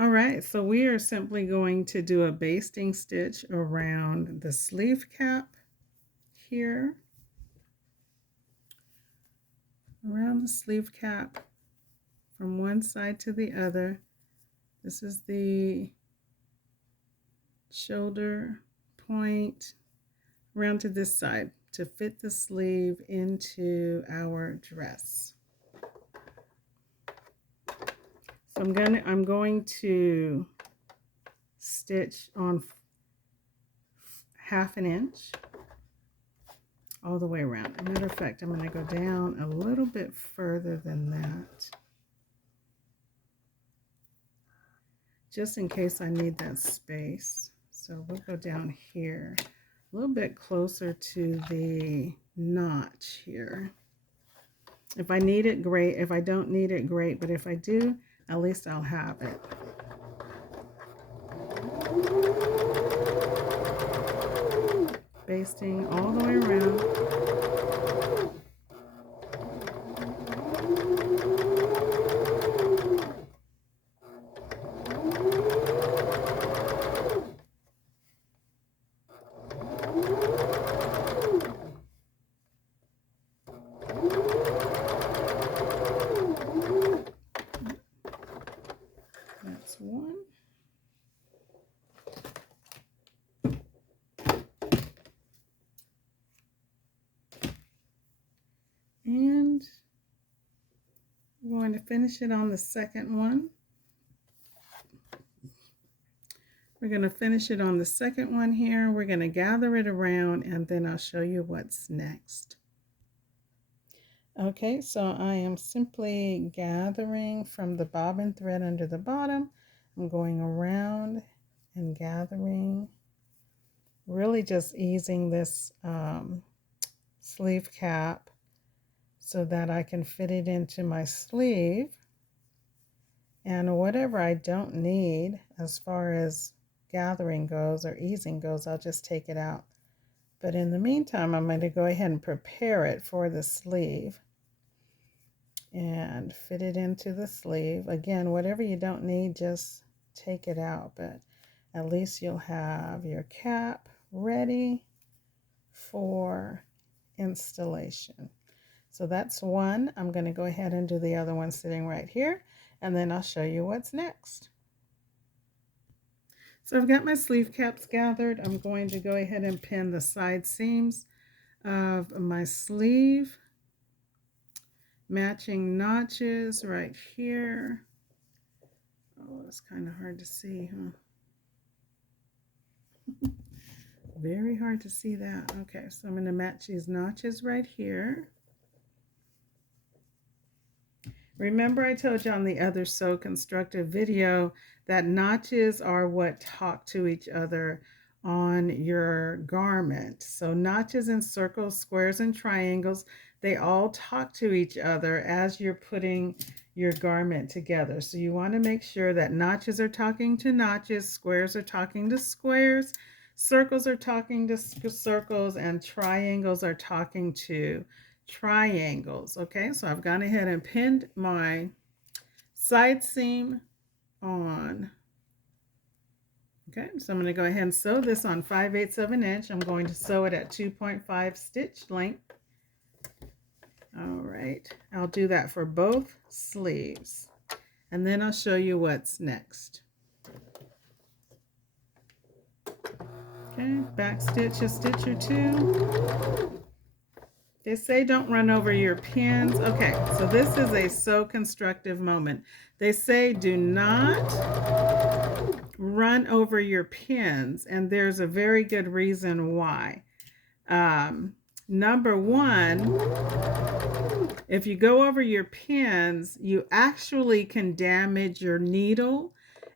All right, so we are simply going to do a basting stitch around the sleeve cap here, around the sleeve cap from one side to the other. This is the shoulder point around to this side to fit the sleeve into our dress. So I'm going to stitch on 1/2 inch all the way around. As a matter of fact, I'm going to go down a little bit further than that, just in case I need that space. So we'll go down here a little bit closer to the notch here. If I need it, great. If I don't need it, great. But if I do, at least I'll have it. Basting all the way around. That's one. And we're going to finish it on the second one. We're going to finish it on the second one here. We're going to gather it around and then I'll show you what's next. Okay, so I am simply gathering from the bobbin thread under the bottom. I'm going around and gathering, really just easing this sleeve cap so that I can fit it into my sleeve. And whatever I don't need as far as gathering goes or easing goes, I'll just take it out. But in the meantime, I'm going to go ahead and prepare it for the sleeve and fit it into the sleeve. Again, whatever you don't need, just take it out, but at least you'll have your cap ready for installation. So that's one. I'm going to go ahead and do the other one sitting right here, and then I'll show you what's next. So I've got my sleeve caps gathered. I'm going to go ahead and pin the side seams of my sleeve. Matching notches right here. Oh, it's kind of hard to see, huh? Very hard to see that. Okay, so I'm going to match these notches right here. Remember I told you on the other Sew Constructive video that notches are what talk to each other on your garment. So notches and circles, squares and triangles, they all talk to each other as you're putting your garment together. So you want to make sure that notches are talking to notches, squares are talking to squares, circles are talking to circles, and triangles are talking to triangles. Okay, so I've gone ahead and pinned my side seam on. Okay, so I'm going to go ahead and sew this on 5/8 of an inch. I'm going to sew it at 2.5 stitch length. All right, I'll do that for both sleeves, and then I'll show you what's next. Okay, back stitch a stitch or two. They say don't run over your pins. Okay, so this is a Sew Constructive moment. They say do not run over your pins, and there's a very good reason why. Number one, if you go over your pins, you actually can damage your needle,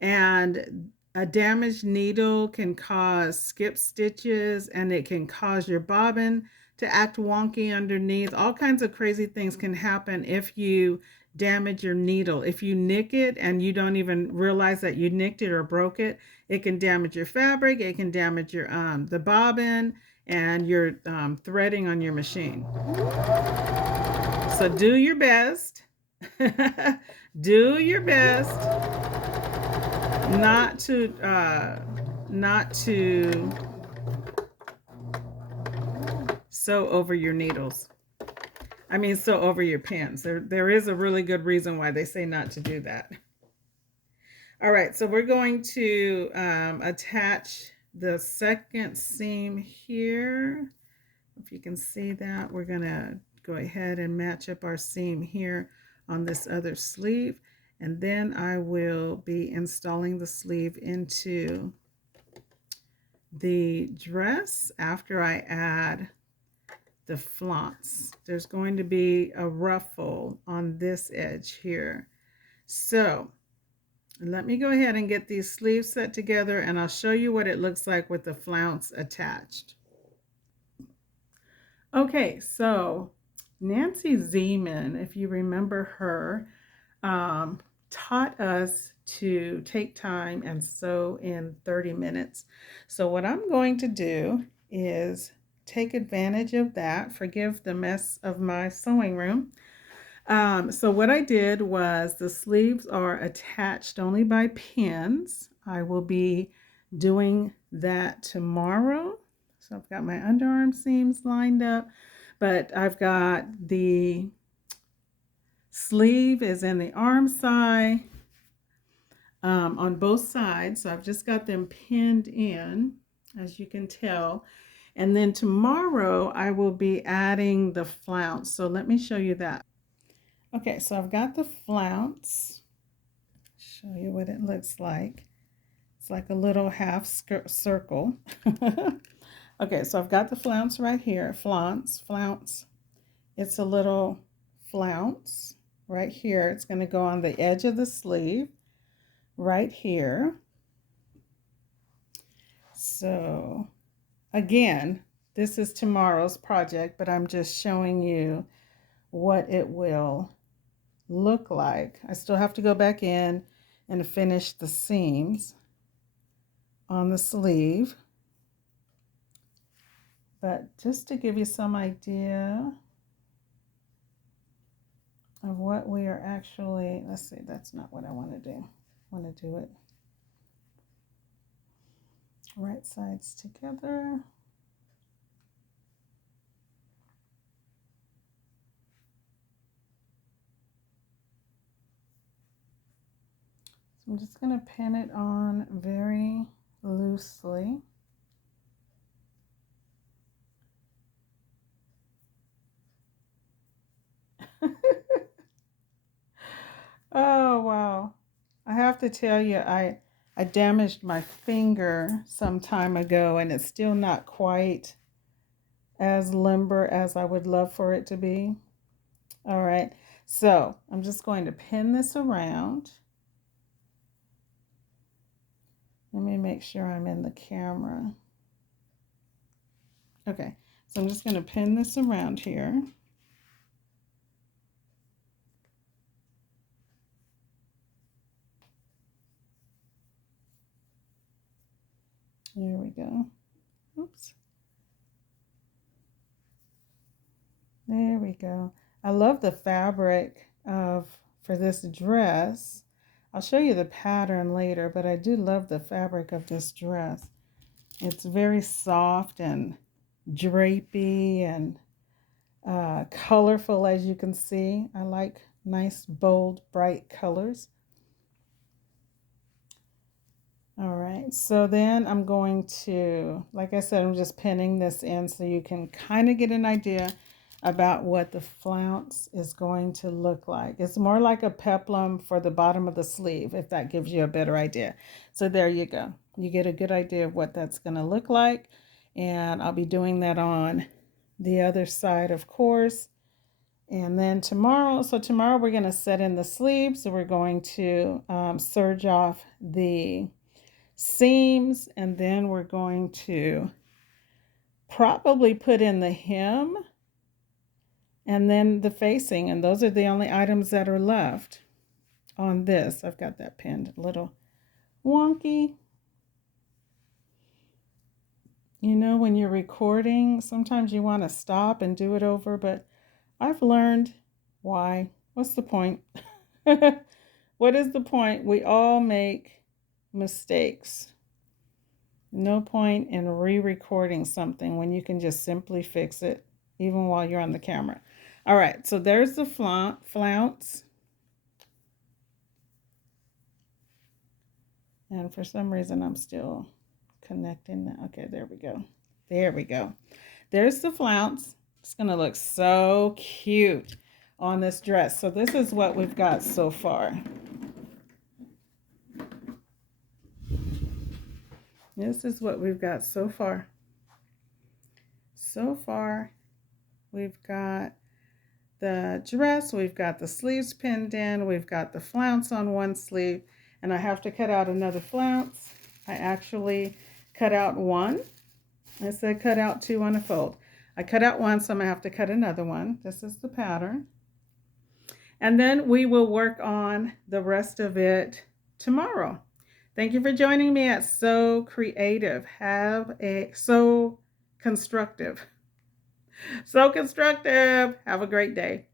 and a damaged needle can cause skip stitches, and it can cause your bobbin to act wonky underneath. All kinds of crazy things can happen if you damage your needle. If you nick it and you don't even realize that you nicked it or broke it, it can damage your fabric, it can damage your the bobbin and your threading on your machine. So do your best. Do your best not to not to sew over your needles. I mean, sew over your pins. There is a really good reason why they say not to do that. All right, so we're going to attach the second seam here. If you can see that, we're going to go ahead and match up our seam here on this other sleeve. And then I will be installing the sleeve into the dress after I add the flounce. There's going to be a ruffle on this edge here. So let me go ahead and get these sleeves set together, and I'll show you what it looks like with the flounce attached. Okay, so Nancy Zeman, if you remember her, taught us to take time and sew in 30 minutes. So what I'm going to do is take advantage of that. Forgive the mess of my sewing room. So what I did was the sleeves are attached only by pins. I will be doing that tomorrow. So I've got my underarm seams lined up, but I've got the sleeve is in the arm side on both sides. So I've just got them pinned in, as you can tell. And then tomorrow I will be adding the flounce. So let me show you that. Okay, so I've got the flounce. Show you what it looks like. It's like a little half circle. Okay, so I've got the flounce right here. Flounce. It's a little flounce right here. It's going to go on the edge of the sleeve right here. So again, this is tomorrow's project, but I'm just showing you what it will look like. I still have to go back in and finish the seams on the sleeve. But just to give you some idea of what we are actually, let's see, that's not what I want to do. I want to do it right sides together. So I'm just going to pin it on very loosely. Oh, wow. I have to tell you, I damaged my finger some time ago, and it's still not quite as limber as I would love for it to be. All right, so I'm just going to pin this around. Let me make sure I'm in the camera. Okay, so I'm just going to pin this around here. There we go. Oops. There we go. I love the fabric for this dress. I'll show you the pattern later, but I do love the fabric of this dress. It's very soft and drapey and colorful, as you can see. I like nice, bold, bright colors. All right, so then I'm going to, like I said, I'm just pinning this in so you can kind of get an idea about what the flounce is going to look like. It's more like a peplum for the bottom of the sleeve, if that gives you a better idea. So there you go. You get a good idea of what that's going to look like. And I'll be doing that on the other side, of course. And then tomorrow we're going to set in the sleeve. So we're going to serge off the seams, and then we're going to probably put in the hem and then the facing, and those are the only items that are left on this. I've got that pinned a little wonky. You know, when you're recording, sometimes you want to stop and do it over, but I've learned why. What's the point? What is the point? We all make mistakes. No point in re-recording something when you can just simply fix it even while you're on the camera. All right, so there's the flounce. And for some reason, I'm still connecting that. Okay, there we go. There we go. There's the flounce. It's going to look so cute on this dress. So this is what we've got so far. This is what we've got so far. So far, we've got the dress, we've got the sleeves pinned in, we've got the flounce on one sleeve, and I have to cut out another flounce. I actually cut out one. I said cut out two on a fold. I cut out one, so I'm going to have to cut another one. This is the pattern. And then we will work on the rest of it tomorrow. Thank you for joining me at So Creative. So constructive. So constructive. Have a great day.